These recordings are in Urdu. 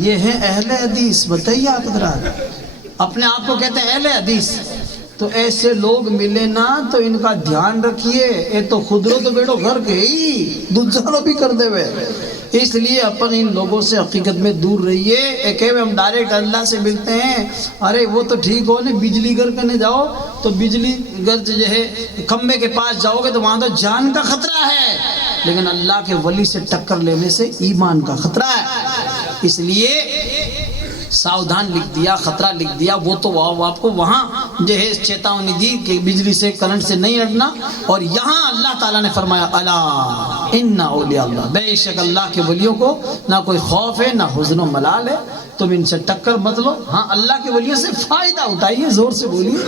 یہ ہیں اہل حدیث. بتائیے آپ حضرات اپنے آپ کو کہتے ہیں اہل حدیث. تو ایسے لوگ ملے نا تو ان کا دھیان رکھیے. اے تو خودرو تو بیٹو گھر کے ہی دوسروں بھی کر دے ہوئے. اس لیے اپن ان لوگوں سے حقیقت میں دور رہیے. ایک ہے ہم ڈائریکٹ اللہ سے ملتے ہیں. ارے وہ تو ٹھیک ہو نہیں, بجلی گھر کرنے جاؤ تو بجلی گھر جو ہے کھمبے کے پاس جاؤ گے تو وہاں تو جان کا خطرہ ہے, لیکن اللہ کے ولی سے ٹکر لینے سے ایمان کا خطرہ ہے. اس لیے ساودھان لکھ دیا, خطرہ لکھ دیا. وہ تو آپ کو وہاں جو ہے چیتاونی دی کہ بجلی سے کرنٹ سے نہیں لڑنا, اور یہاں اللہ تعالیٰ نے فرمایا الا ان اولیاء اللہ, بے شک اللہ کے ولیوں کو نہ کوئی خوف ہے نہ حزن و ملال ہے. تم ان سے ٹکر مت لو. ہاں اللہ کے ولیوں سے فائدہ اٹھائیے, زور سے بولیے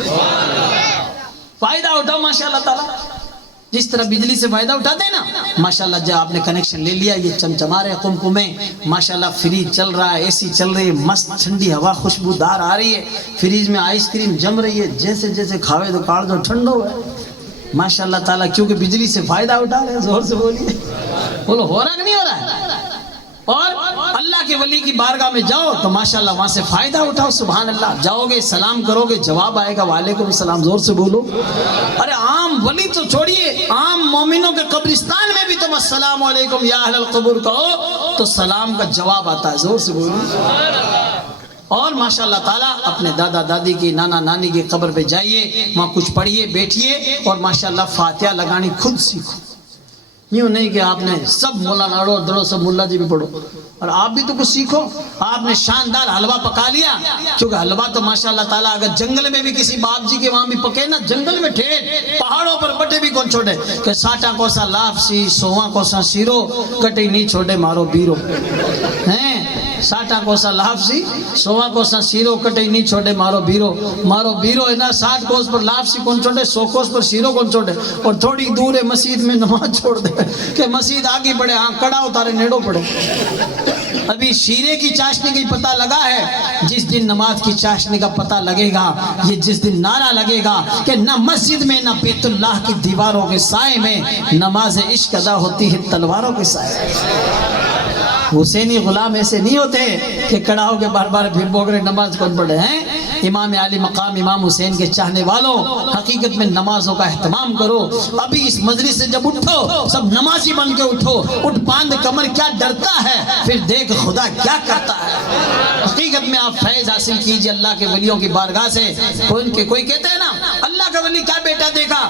فائدہ اٹھاؤ. ماشاء اللہ تعالیٰ جس طرح بجلی سے فائدہ اٹھاتے ہیں نا, ماشاءاللہ جب آپ نے کنیکشن لے لیا, یہ چمچما رہے قمقمے, ماشاءاللہ فریج چل رہا ہے, اے سی چل رہی ہے, مست ٹھنڈی ہوا خوشبودار آ رہی ہے, فریج میں آئس کریم جم رہی ہے, جیسے جیسے کھاوے تو کاٹ دو ٹھنڈا ہوا ہے. ماشاءاللہ تعالیٰ کیونکہ بجلی سے فائدہ اٹھا رہے ہیں. زور سے بولیے, بولو ہو رہا کہ نہیں ہو رہا ہے؟ اور اللہ کے ولی کی بارگاہ میں جاؤ تو ماشاءاللہ وہاں سے فائدہ اٹھاؤ. سبحان اللہ. جاؤ گے سلام کرو گے, جواب آئے گا وعلیکم السلام. زور سے بولو. ارے عام ولی تو چھوڑیے, عام مومنوں کے قبرستان میں بھی تم السلام علیکم یا اہل القبور کہو تو سلام کا جواب آتا ہے. زور سے بولو. اور ماشاءاللہ تعالیٰ اپنے دادا دادی کی, نانا نانی کی قبر پہ جائیے, وہاں کچھ پڑھیے, بیٹھیے, اور ماشاءاللہ فاتحہ لگانی خود سیکھو. یوں نہیں کہ آپ نے سب مولانا دڑو سب ملا جی بھی پڑھو, اور آپ بھی تو کچھ سیکھو. آپ نے شاندار حلوہ پکا لیا, کیونکہ حلوہ تو ماشاءاللہ تعالیٰ اگر جنگل میں بھی کسی باپ جی کے وہاں بھی پکے نا, جنگل میں ٹھیک پہاڑوں پر بٹے بھی کون چھوڑے کہ ساٹا کوسا لافسی سواں کوسا سیرو کٹے نہیں چھوڑے مارو بیرو ہیں. ساٹا کوسا لافسی سواں کوسا سیرو کٹے نہیں چھوڑے مارو بیرو ہے نا. 60 کوس پر لافسی کون چھوڑے, 100 کوس پر سیرو کون چھوڑے. اور تھوڑی دور ہے مسجد میں نماز چھوڑ دے کہ مسجد آگے بڑھے, ہاں کڑا اتارے نیڑو پڑے. ابھی شیرے کی چاشنی کا پتہ لگا ہے, جس دن نماز کی چاشنی کا پتہ لگے گا, یہ جس دن نعرہ لگے گا کہ نہ مسجد میں نہ بیت اللہ کی دیواروں کے سائے میں نماز عشق ادا ہوتی ہے تلواروں کے سائے. حسینی غلام ایسے نہیں ہوتے کہ کڑا ہو کے بار بار پھر بوگرے نماز کون پڑھے ہیں. امام علی مقام امام حسین کے چاہنے والوں, حقیقت میں نمازوں کا اہتمام کرو. ابھی اس مجلس سے جب اٹھو سب نمازی بن کے اٹھو. اٹھ باندھ کمر کیا ڈرتا ہے, پھر دیکھ خدا کیا کرتا ہے. حقیقت میں آپ فیض حاصل کیجئے اللہ کے ولیوں کی بارگاہ سے. کوئی کہتے ہیں نا اللہ کا ولی کیا بیٹا دیکھا,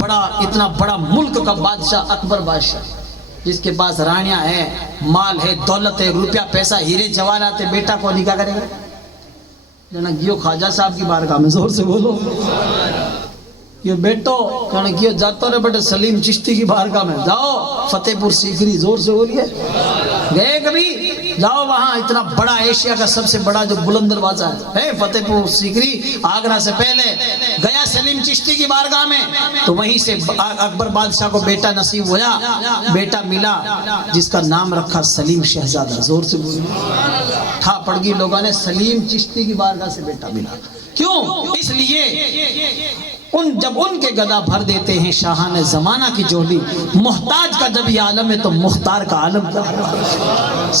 بڑا اتنا بڑا ملک کا بادشاہ اکبر بادشاہ, جس کے پاس رانیاں ہیں, مال ہے, دولت ہے, روپیہ پیسہ ہیرے جواہرات ہے, بیٹا کو نہیں کیا کرے گا. جنا گیو خواجہ صاحب کی بارگاہ میں, زور سے بولو. یہ بیٹو کہنا کیوں جاتا رہے بیٹے سلیم چشتی کی بارگاہ میں جاؤ, فتح پور سیکری. زور سے بولیے, گئے کبھی جاؤ وہاں, اتنا بڑا ایشیا کا سب سے بڑا جو بلند دروازہ ہے فتح پور سیکری, آگرہ سے پہلے گیا سلیم چشتی کی بارگاہ میں, تو وہیں سے اکبر بادشاہ کو بیٹا نصیب ہوا, بیٹا ملا جس کا نام رکھا سلیم شہزادہ. زور سے بولیے. ٹھا پڑ گئی لوگوں نے, سلیم چشتی کی بارگاہ سے بیٹا ملا. کیوں؟ اس لیے جب ان کے گدا بھر دیتے ہیں شاہان زمانہ کی جولی, محتاج کا جب یہ عالم ہے تو مختار کا عالم کا.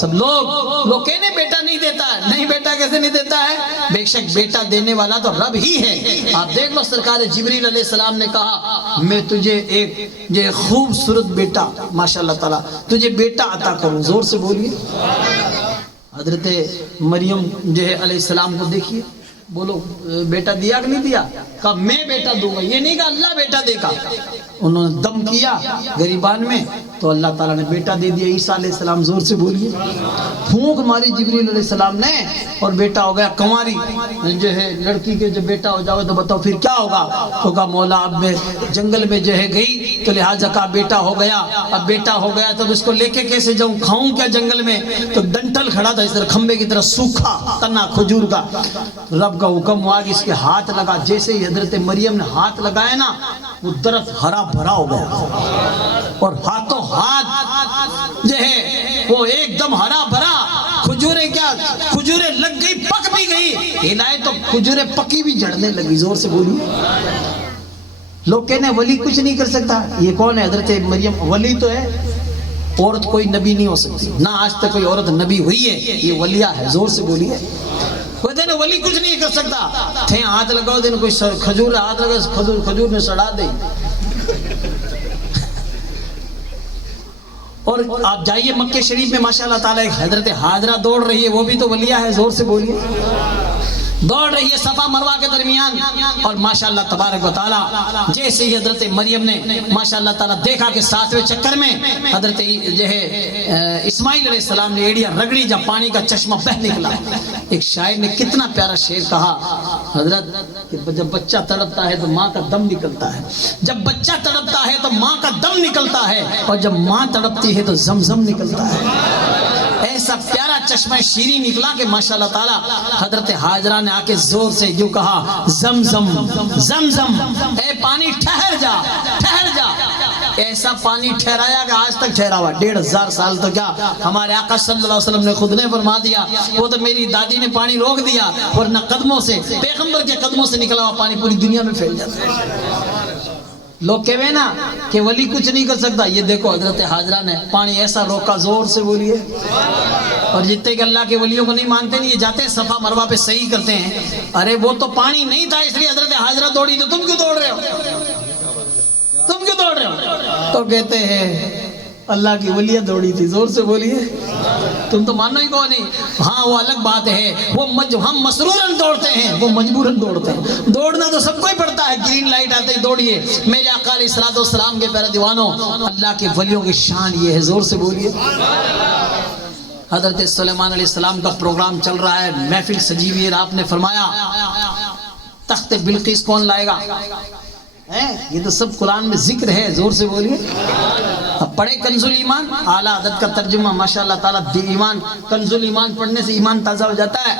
سب لوگ کہنے بیٹا نہیں دیتا ہے, نہیں بیٹا کیسے نہیں دیتا ہے, بے شک بیٹا دینے والا تو رب ہی ہے. آپ دیکھ لو سرکار جبریل علیہ السلام نے کہا میں تجھے ایک خوبصورت بیٹا ماشاءاللہ تعالیٰ تجھے بیٹا عطا کروں. زور سے بولیے. حضرت مریم جو ہے علیہ السلام کو دیکھیے, بولو بیٹا دیا کہ نہیں دیا, کہا میں بیٹا دوں گا, یہ نہیں کہا اللہ بیٹا دے گا. انہوں نے دم کیا غریبان میں تو اللہ تعالیٰ نے بیٹا دے دیا عیسیٰ علیہ السلام. زور سے بولیے. پھونک ماری جبریل علیہ السلام نے اور بیٹا ہو گیا. کنواری جو ہے لڑکی کے جب بیٹا ہو جاؤ تو بتاؤ پھر کیا ہوگا, تو کہا مولا اب میں جنگل میں جو ہے گئی تو لہٰذا کہا بیٹا ہو گیا, اب بیٹا ہو گیا تو اس کو لے کے کیسے جاؤں, کھاؤں کیا جنگل میں, تو ڈنٹل کھڑا تھا اس طرح کھمبے کی طرح سوکھا تنا کھجور کا. رب کا حکم ہوا کہ اس کے ہاتھ لگا, جیسے ہی حضرت مریم نے ہاتھ لگایا نا وہ درخت ہرا بھرا ہو گیا, اور ہاتھوں ہاتھ جو ہے وہ ایک دم ہرا بھرا. کھجوریں کیا, کھجوریں لگ گئی, پک بھی گئی, ہلائے تو کھجوریں پکی بھی جھڑنے لگی. زور سے بولی. لوگ کہنے ولی کچھ نہیں کر سکتا, یہ کون ہے, حضرت مریم ولی تو ہے, عورت کوئی نبی نہیں ہو سکتی، نہ آج تک کوئی عورت نبی ہوئی ہے، یہ ولیہ ہے، زور سے بولیے۔ کوئی دن ولی کچھ نہیں کر سکتا، تھے ہاتھ لگاؤ دن کوئی کھجور ہاتھ لگا کھجور میں سڑا دے۔ اور آپ جائیے مکہ شریف میں ماشاءاللہ تعالیٰ ایک حضرت حاجرہ دوڑ رہی ہے، وہ بھی تو ولیہ ہے، زور سے بولیے۔ دوڑ رہی ہے صفا مروہ کے درمیان، اور ماشاءاللہ تبارک و تعالیٰ جیسے ہی حضرت مریم نے ماشاءاللہ تعالیٰ دیکھا کہ 7ویں چکر میں حضرت جو ہے اسماعیل علیہ السلام نے ایڑیاں رگڑی، جب پانی کا چشمہ بہ نکلا۔ ایک شاعر نے کتنا پیارا شعر کہا حضرت کہ جب بچہ تڑپتا ہے تو ماں کا دم نکلتا ہے، جب بچہ تڑپتا ہے تو ماں کا دم نکلتا ہے، اور جب ماں تڑپتی ہے تو زمزم نکلتا ہے۔ ایسا پیارا چشمہ شیریں نکلا کہ ماشاءاللہ تعالیٰ حضرت حاجرہ نے آ کے زور سے یوں کہا زمزم زمزم، اے پانی ٹھہر جا ٹھہر جا۔ ایسا پانی ٹھہرایا کہ آج تک ٹھہرا ہوا 1500 سال تو کیا ہمارے آقا صلی اللہ علیہ وسلم نے خود نے فرما دیا، وہ تو میری دادی نے پانی روک دیا، ورنہ قدموں سے پیغمبر کے قدموں سے نکلا ہوا پانی پوری دنیا میں پھیل جاتا ہے۔ لوگ کہوے نا کہ ولی کچھ نہیں کر سکتا، یہ دیکھو حضرت حاجرہ نے پانی ایسا روکا، زور سے بولیے۔ اور جتنے کہ اللہ کے ولیوں کو نہیں مانتے نہیں، یہ جاتے ہیں صفا مروہ پہ صحیح کرتے ہیں، ارے وہ تو پانی نہیں تھا اس لیے حضرت حاجرہ دوڑی، تو تم کیوں دوڑ رہے ہو، تم کیوں دوڑ رہے ہو؟ تو کہتے ہیں اللہ کی ولیہ دوڑی تھی، زور سے بولیے۔ تم تو مانو ہی کو نہیں، ہاں وہ الگ بات ہے، وہ ہم مسرورن دوڑتے ہیں، وہ مجبورن دوڑتے ہیں۔ دوڑنا تو سب کو ہی پڑتا ہے، گرین لائٹ آتے ہی دوڑیے۔ میرے آقا علیہ السلام کے پیارے دیوانوں، اللہ کے ولیوں کی شان یہ ہے، زور سے بولیے۔ حضرت سلیمان علیہ السلام کا پروگرام چل رہا ہے، محفل سجی ہوئی ہے، آپ نے فرمایا تخت بلقیس کون لائے گا؟ یہ تو سب قرآن میں ذکر ہے، زور سے بولیے۔ اب پڑھے کنز الایمان، اعلیٰ عدد کا ترجمہ ماشاءاللہ تعالیٰ، ایمان کنز الایمان پڑھنے سے ایمان تازہ ہو جاتا ہے۔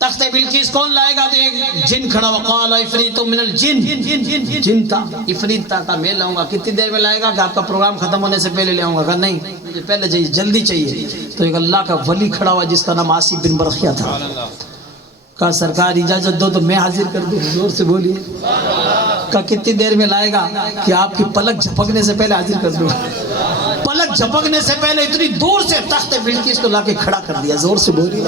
تخت بلقیس کون لائے گا؟ تو ایک جن کھڑا، وقال عفریت من الجن، جن تھا، عفریت تھا، میں لاؤں گا۔ کتنی دیر میں لائے گا؟ کہ آپ کا پروگرام ختم ہونے سے پہلے لے آؤں گا۔ کہ نہیں مجھے پہلے چاہیے، جلدی چاہیے۔ تو ایک اللہ کا ولی کھڑا ہوا جس کا نام عاصی بن برخیہ تھا، کہا سرکار اجازت دو تو میں حاضر کر دوں، زور سے بولیے۔ کہا کتنی دیر میں لائے گا؟ کہ آپ کی پلک جھپکنے سے پہلے حاضر کر دوں۔ پلک جھپکنے سے پہلے اتنی دور سے تخت بلقیس کو لا کے کھڑا کر دیا، زور سے بولیے۔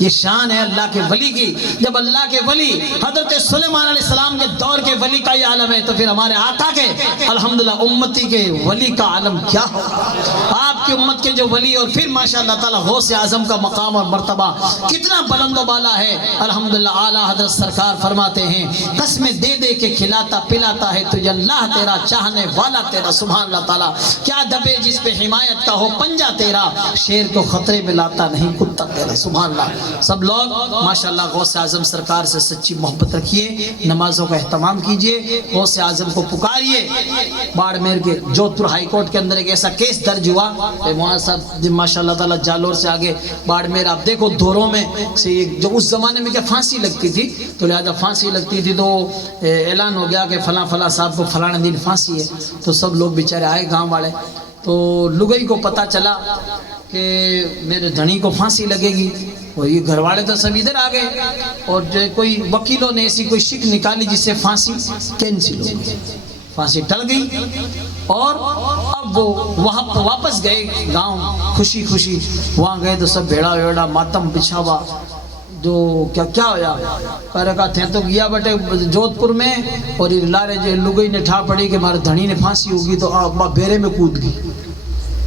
یہ شان ہے اللہ کے ولی کی۔ جب اللہ کے ولی حضرت سلیمان علیہ السلام کے دور کے ولی کا یہ عالم ہے، تو پھر ہمارے آقا کے الحمدللہ امتی کے ولی کا عالم کیا ہوگا؟ آپ کی امت کے جو ولی، اور پھر ماشاءاللہ تعالیٰ غوث اعظم کا مقام اور مرتبہ کتنا بلند و بالا ہے۔ الحمدللہ اعلیٰ حضرت سرکار فرماتے ہیں قسمیں دے دے کے کھلاتا پلاتا ہے تجھے اللہ تیرا، چاہنے والا تیرا۔ سبحان اللہ تعالیٰ، کیا دبے جس پہ حمایت کا ہو پنجہ تیرا، شیر کو خطرے میں لاتا نہیں کتا تیرا۔ سبحان اللہ۔ سب لوگ ماشاءاللہ غوث اعظم سرکار سے سچی محبت رکھیے، نمازوں کا اہتمام کیجئے، غوث اعظم کو پکاریے۔ باڑمیر کے جودھ پور ہائی کورٹ کے اندر ایک ایسا کیس درج ہوا، مولانا صاحب ماشاءاللہ تعالیٰ جالور سے آگے باڑمیر، آپ دیکھو دوروں میں سے جو اس زمانے میں کیا پھانسی لگتی تھی، تو لہذا پھانسی لگتی تھی تو اعلان ہو گیا کہ فلاں فلاں صاحب کو فلاں دن پھانسی ہے، تو سب لوگ بیچارے آئے گاؤں والے، تو لگئی کو پتہ چلا کہ میرے دھنی کو پھانسی لگے گی، اور یہ گھر والے تو سب ادھر آ گئے، اور جو کوئی وکیلوں نے ایسی کوئی شک نکالی جس سے پھانسی کینسل ہو گئی، پھانسی ٹل گئی۔ اور اب وہ وہاں واپس گئے گاؤں خوشی خوشی، وہاں گئے تو سب بھیڑا ویڑا ماتم بچھا ہوا، جو کیا ہویا؟ کہا تھے تو گیا بٹے جودھ پور میں، اور یہ لارے جو لگئی نے ٹھا پڑی کہ ہمارے دھنی نے پھانسی ہوگی، تو ابا بیرے میں کود گئی،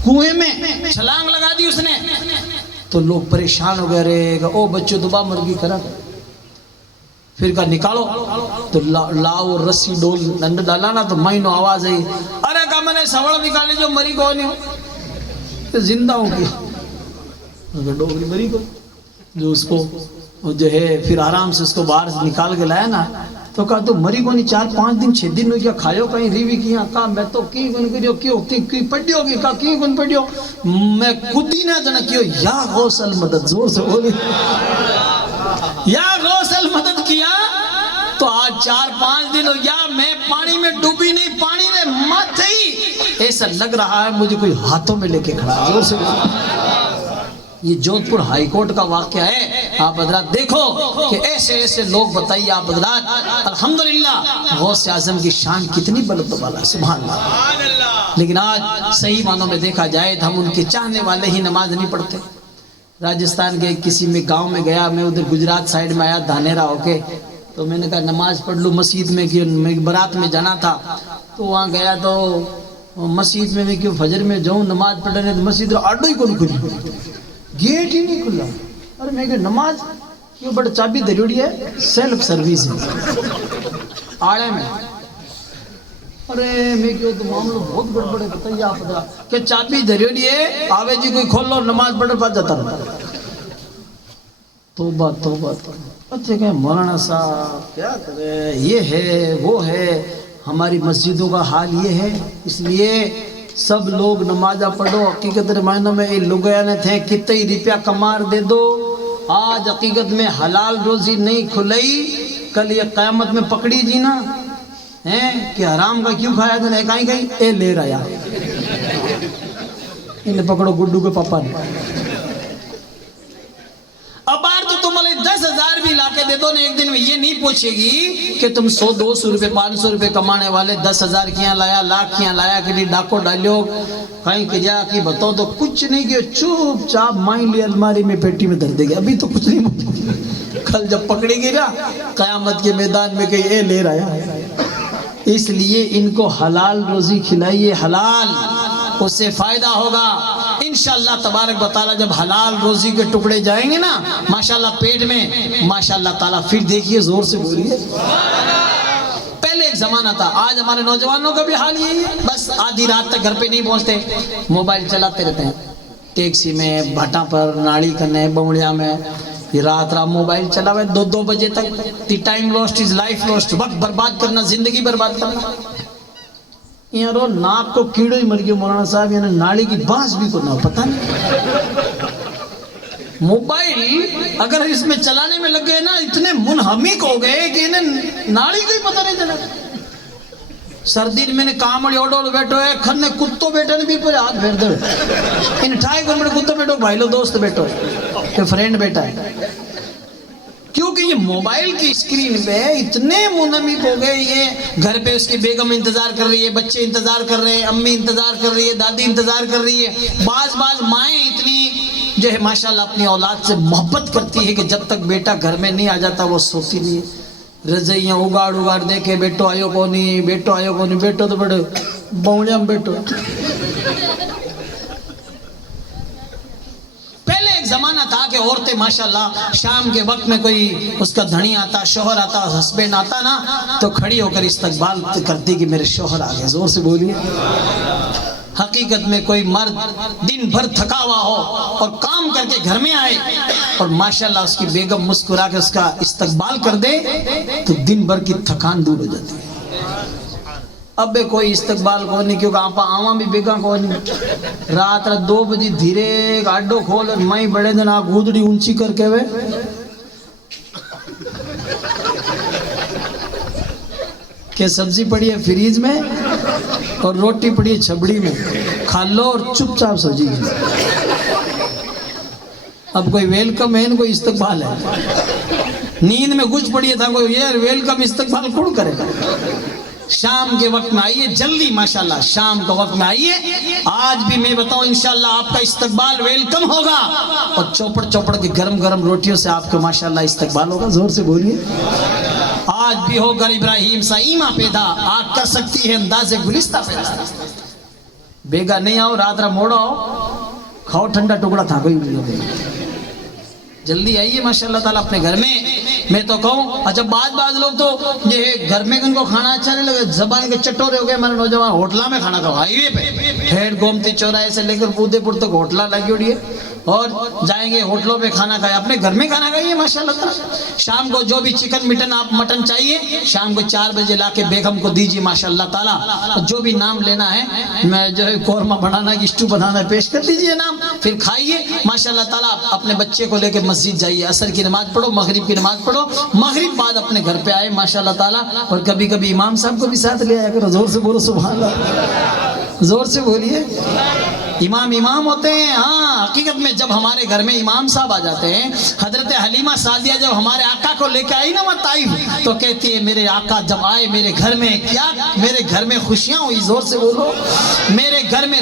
کنویں میں چھلانگ لگا دی اس نے۔ تو لوگ پریشان ہو گئے، رہے گا او بچوں دبا مرگی کرا، پھر کہا نکالو، تو لاؤ رسی ڈول اندر ڈالا نا، تو مہینوں آواز آئی، ارے کہا میں نے سوڑ نکالے جو مری کو نہیں زندہ ہو گیا، ڈوگری مری کو جو اس کو جو ہے پھر آرام سے اس کو باہر نکال کے لایا نا، تو کہا تو مری کو نہیں 4-5 دن 6 دن ہو گیا، کھایو کہیں ریوی کیا؟ کہا میں تو کی گن کریو کیوں کی پڑھیو گی؟ کہا کی گن پڑھیو؟ میں کدی نہ جنا کیوں، یا غوث المدد، زور سے بولی یا غوث المدد کیا، تو آج 4-5 دن ہو گیا میں پانی میں ڈوبی نہیں، پانی نے مت ہی، ایسا لگ رہا ہے مجھے کوئی ہاتھوں میں لے کے کھڑا۔ زور سے یہ جودھ پور ہائی کورٹ کا واقعہ ہے، آپ حضرات دیکھو کہ ایسے ایسے لوگ بتائیے آپ حضرات، الحمدللہ غوث اعظم کی شان کتنی بلند و بالا، سبحان اللہ۔ لیکن آج صحیح معنوں میں دیکھا جائے تو ہم ان کے چاہنے والے ہی نماز نہیں پڑھتے. راجستھان کے کسی میں گاؤں میں گیا میں, ادھر گجرات سائیڈ میں آیا دھانیرا ہو کے, تو میں نے کہا نماز پڑھ لوں مسجد میں, کہ میں برات میں جانا تھا. تو وہاں گیا تو مسجد میں کیوں فجر میں جاؤں نماز پڑھنے, تو مسجد آڈو ہی کون کھلی, گیٹ ہی نہیں کھلا. اور میں کہ نماز کیوں بڑا چابی دریوڑی ہے, سیلف سروس ہے آڑے میں. ارے میں کیوں تو معاملہ بہت بڑے بڑے بتائیے آپ ذرا کہ چابی دریوڑی ہے, آوے جی کوئی کھول لو نماز پڑھ پا جاتا رہا. توبہ توبہ. اچھے کہ مولانا صاحب کیا کرے, یہ ہے وہ ہے, ہماری مسجدوں کا حال یہ ہے. اس لیے سب لوگ نمازہ پڑھو. حقیقت معنوں میں یہ لوگ تھے کتنے روپیہ کمار دے دو, آج حقیقت میں حلال روزی نہیں کھلائی, کل یہ قیامت میں پکڑی جی نا ہیں کہ حرام کا کیوں کھایا تھا, کہیں کہیں اے لے رہا انہیں پکڑو گڈو کے پاپا نے. اب بار تو تم علیہ 10,000 بھی لا کے دے دو نا, ایک دن میں یہ نہیں پوچھے گی کہ تم 100-200 روپے 500 روپے کمانے والے 10,000 کیاں لایا, لاکھ کیاں لایا, کہ ڈاکو ڈالیو کہیں کہ جا کی بتاؤ تو کچھ نہیں کہ چوپ چاپ مائن لی الماری میں پیٹی میں دھر دے گا. ابھی تو کچھ نہیں, کل جب پکڑے گی نا قیامت کے میدان میں کہ اے لے رہا ہے. اس لیے ان کو حلال روزی کھلائیے, حلال, اس سے فائدہ ہوگا انشاءاللہ تبارک و تعالی. جب حلال روزی کے ٹکڑے جائیں گے نا ماشاءاللہ پیٹ میں, ماشاءاللہ تعالی پھر دیکھیے زور سے بولیے. پہلے ایک زمانہ تھا, آج ہمارے نوجوانوں کا بھی حال یہی ہے, بس آدھی رات تک گھر پہ نہیں پہنچتے, موبائل چلاتے رہتے ہیں, ٹیکسی میں, بھٹا پر, ناڑی کرنے, بمڑیا میں, رات رات موبائل چلا ہوئے 2 بجے تک. The time lost is life lost, وقت برباد کرنا زندگی برباد کرنا. یہ رو ناک کو کیڑو ہی مر گیا مولانا صاحب, یعنی ناڑی کی بانس بھی کو نہ پتہ نہیں. موبائل اگر اس میں چلانے میں لگ گئے نا اتنے منہمک ہو گئے کہ انہیں ناڑی کو ہی پتہ نہیں چلا. سردی میں نے کامڑی اوڈو بیٹھو ہے, کھنے کتوں بیٹھے نے بھی پورے ہاتھ پھیر دے, ان ٹھائے کو بڑے کتوں بیٹھو, بھائی لو دوست بیٹھو, کہ فرینڈ بیٹھا ہے. کیونکہ یہ موبائل کی اسکرین پہ اتنے منہمک ہو گئے, یہ گھر پہ اس کی بیگم انتظار کر رہی ہے, بچے انتظار کر رہے ہیں, امی انتظار کر رہی ہے, دادی انتظار کر رہی ہے. بعض مائیں اتنی جو ہے ماشاءاللہ اپنی اولاد سے محبت کرتی ہے کہ جب تک بیٹا گھر میں نہیں آ جاتا وہ سوتی نہیں ہے. رضائیاں اگاڑ دیکھے, بیٹو آئیو کو نہیں, بیٹو آئیو کو نہیں, بیٹو تو بڑے بونڈیا میں بیٹو. پہلے ایک زمانہ تھا کہ عورتیں ماشاءاللہ شام کے وقت میں کوئی اس کا دھنی آتا, شوہر آتا, ہسبینڈ آتا نا, تو کھڑی ہو کر استقبال کرتی کہ میرے شوہر آ گئے. زور سے بولیے. حقیقت میں کوئی مرد دن بھر تھکا ہوا ہو اور کام کر کے گھر میں آئے اور ماشاءاللہ اس کی بیگم مسکرا کے اس کا استقبال کر دے تو دن بھر کی تھکان دور ہو جاتی ہے. اب بے کوئی استقبال کو نہیں, کیونکہ آپ آواں بھی بیگاں کو نہیں. رات 2 بجے دھیرے گاڑو کھول اور مائی بڑے دن آگ گودڑی اونچی کر کے ہوئے کہ سبزی پڑی ہے فریج میں اور روٹی پڑی ہے چھبڑی میں, کھا لو اور چپ چاپ سو جی. اب کوئی ویلکم ہے, کوئی استقبال ہے. نیند میں کچھ پڑی تھا کوئی یار ویلکم استقبال کون کرے گا. شام کے وقت میں آئیے جلدی, ماشاءاللہ شام کے وقت میں آئیے. آج بھی میں بتاؤں انشاءاللہ آپ کا استقبال ویلکم ہوگا اور چوپڑ کی گرم گرم روٹیوں سے آپ کو ماشاءاللہ استقبال ہوگا. زور سے بولیے. آج بھی ہو گر ابراہیم سا ایمہ پیدا, آگ کر سکتی ہے انداز گلستہ پیدا. بیگا نہیں آؤ, رات را موڑا آؤ, کھاؤ ٹھنڈا ٹکڑا تھا کوئی بھی, جلدی آئیے ماشاءاللہ تعالیٰ اپنے گھر میں. میں تو کہوں اچھا بعض لوگ تو یہ گھر میں ان کو کھانا اچھا نہیں لگے, زبان کے چٹورے ہو گئے ہمارے نوجوان, ہوٹلہ میں کھانا کھاؤ. ہائی وے پہ ہیڈ گومتی چوراہے سے لے کر پودے پور تک ہوٹلہ لگی ہوئی ہے اور جائیں گے ہوٹلوں پہ کھانا کھائے. اپنے گھر میں کھانا کھائیے ماشاءاللہ تعالیٰ. شام کو جو بھی چکن مٹن آپ مٹن چاہیے شام کو 4 بجے لا کے بیگم کو دیجیے ماشاءاللہ تعالیٰ. جو بھی نام لینا ہے, میں جو ہے قورمہ بنانا ہے, اسٹو بنانا ہے, پیش کر دیجیے نام, پھر کھائیے ماشاءاللہ تعالیٰ. اپنے بچے کو لے کے مسجد جائیے, عصر کی نماز پڑھو, مغرب کی نماز پڑھو, مغرب بعد اپنے گھر پہ آئے ماشاءاللہ تعالیٰ. اور کبھی کبھی امام صاحب کو بھی ساتھ لے آیا کرو. زور سے بولو سبحان اللہ, زور سے بولیے. امام امام ہوتے ہیں. ہاں حقیقت میں جب ہمارے گھر میں امام صاحب آ جاتے ہیں, حضرت حلیمہ سعدیہ جب ہمارے آقا کو لے کے آئی نا طائف, تو کہتی ہے میرے آقا جب آئے میرے گھر میں, کیا میرے گھر میں خوشیاں ہوئی, زور سے بولو, میرے گھر میں